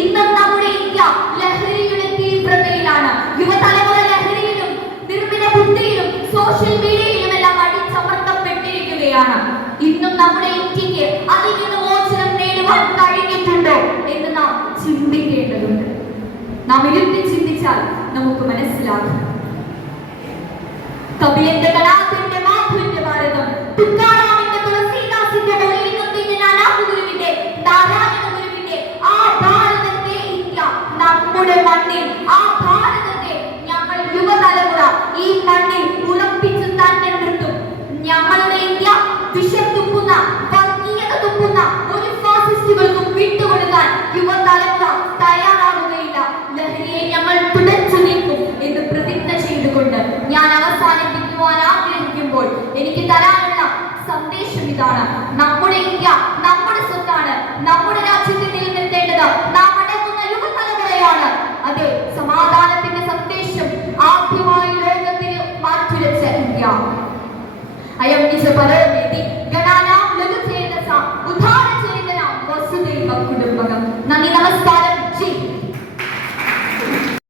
ഇന്നും നമ്മുടെ ഇന്ത്യ ലഹരിയുടെ തീവ്രതയിലാണ്. യുവതലമുറ ലഹരിയിലും നിർമ്മിത ബുദ്ധിയിലും സോഷ്യൽ മീഡിയയിലും എല്ലാം അടിച്ചമർത്തപ്പെട്ടിരിക്കുകയാണ്. ഇന്നും നമ്മുടെ ഇന്ത്യക്ക് അതിൽ നിന്ന് മോചനം നേടുവാൻ കഴിഞ്ഞിട്ടുണ്ടോ എന്ന് നാം ചിന്തിക്കേണ്ടതുണ്ട്. നാം ഇരുത്തി ചിന്തിച്ചാൽ നമുക്ക് മനസ്സിലാകും. കപിലന്റെ കലാത്തിന്റെ മാധുവിന്റെ ഭാരതം, തുക്കാറാമിന്റെ തുളസീദാസിന്റെ മൊഴിയിനത്തിന്റെ നാനാഗുരുവിന്റെ നാരായണ ഗുരുവിന്റെ ആ ഭാരതത്തെ ഇന്ത്യ നമ്മുടെ മണ്ണിൽ, ആ ഭാരതത്തെ ഞങ്ങൾ യുവതലമുറ ഈ മണ്ണിൽ ഉറപ്പിച്ചു തന്നെ നിർത്തും. ഞങ്ങളുടെ ഇന്ത്യ വിഷം തുപ്പുന്ന, വർഗീയത തുപ്പുന്ന ഒരു ഫാസിസ്റ്റുകൾക്കും വിട്ടുകൊടുക്കാൻ യുവതലമുറ തയ്യാറാവുകയില്ല. ലഹരിയെ ഞങ്ങൾ തുടച്ചു നീക്കും എന്ന് പ്രതിജ്ഞ ചെയ്തുകൊണ്ട് ഞാൻ അവസാനിപ്പിക്കുവാൻ ആഗ്രഹിക്കുമ്പോൾ എനിക്ക് തരാനുള്ള സന്ദേശം ഇതാണ്. നമ്മുടെ ഇന്ത്യ നമ്മുടെ സ്വത്താണ്. നമ്മുടെ രാജ്യത്തിൽ നിലനിർത്തേണ്ടത് നാം അടങ്ങുന്ന യുവതലമുറയാണ്. അതെ, സമാധാനത്തിന്റെ സന്ദേശം ആദ്യമായി ലോകത്തിന് മാറ്റുരച്ച ഇന്ത്യ. അയം നിജ പരമേതി ഗണാനാം ലഘുചേതസ ഉദ്ധാരചേതനാം വസുദൈവ കുടുംബകം. നന്ദി, നമസ്കാരം.